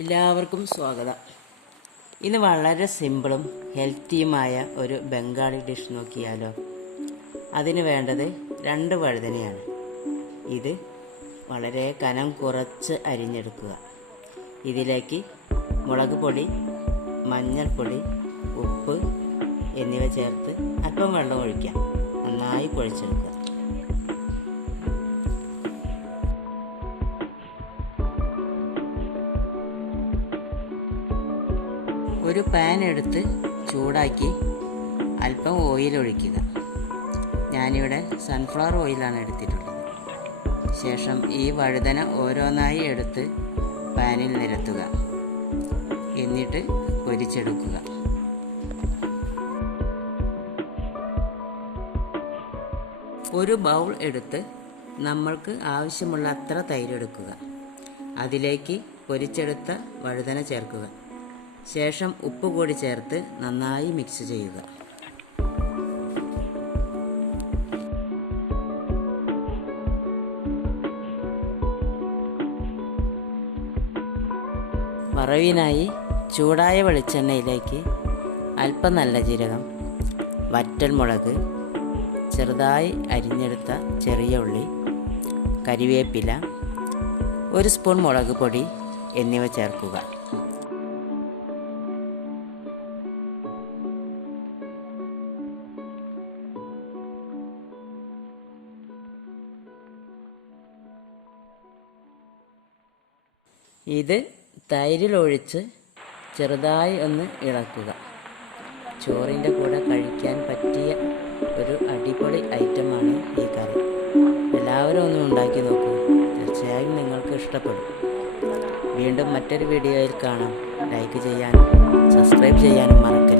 എല്ലാവർക്കും സ്വാഗതം. ഇന്ന് വളരെ സിമ്പിളും ഹെൽത്തിയുമായ ഒരു ബംഗാളി ഡിഷ് നോക്കിയാലോ. അതിന് വേണ്ടത് 2 വഴുതനയാണ്. ഇത് വളരെ കനം കുറച്ച് അരിഞ്ഞെടുക്കുക. ഇതിലേക്ക് മുളക് പൊടി, മഞ്ഞൾപ്പൊടി, ഉപ്പ് എന്നിവ ചേർത്ത് അല്പം വെള്ളം ഒഴിക്കാം. നന്നായി കുഴച്ചെടുക്കുക. ഒരു പാൻ എടുത്ത് ചൂടാക്കി അല്പം ഓയിൽ ഒഴിക്കുക. ഞാനിവിടെ സൺഫ്ലവർ ഓയിലാണ് എടുത്തിട്ടുള്ളത്. ശേഷം ഈ വഴുതന ഓരോന്നായി എടുത്ത് പാനിൽ നിരത്തുക. എന്നിട്ട് പൊരിച്ചെടുക്കുക. ഒരു ബൗൾ എടുത്ത് നമ്മൾക്ക് ആവശ്യമുള്ള അത്ര തൈരെടുക്കുക. അതിലേക്ക് പൊരിച്ചെടുത്ത വഴുതന ചേർക്കുക. ശേഷം ഉപ്പ് കൂടി ചേർത്ത് നന്നായി മിക്സ് ചെയ്യുക. വറവിനായി ചൂടായ വെളിച്ചെണ്ണയിലേക്ക് അല്പം നല്ല ജീരകം, വറ്റൽമുളക്, ചെറുതായി അരിഞ്ഞെടുത്ത ചെറിയ ഉള്ളി, കരിവേപ്പില, 1 സ്പൂൺ മുളക് പൊടി എന്നിവ ചേർക്കുക. ഇത് തൈരിലൊഴിച്ച് ചെറുതായി ഒന്ന് ഇളക്കുക. ചോറിൻ്റെ കൂടെ കഴിക്കാൻ പറ്റിയ ഒരു അടിപൊളി ഐറ്റമാണ് ഈ കറി. എല്ലാവരും ഒന്ന് ഉണ്ടാക്കി നോക്കൂ. തീർച്ചയായും നിങ്ങൾക്ക് ഇഷ്ടപ്പെടും. വീണ്ടും മറ്റൊരു വീഡിയോയിൽ കാണാം. ലൈക്ക് ചെയ്യാനും സബ്സ്ക്രൈബ് ചെയ്യാനും മറക്കരുത്.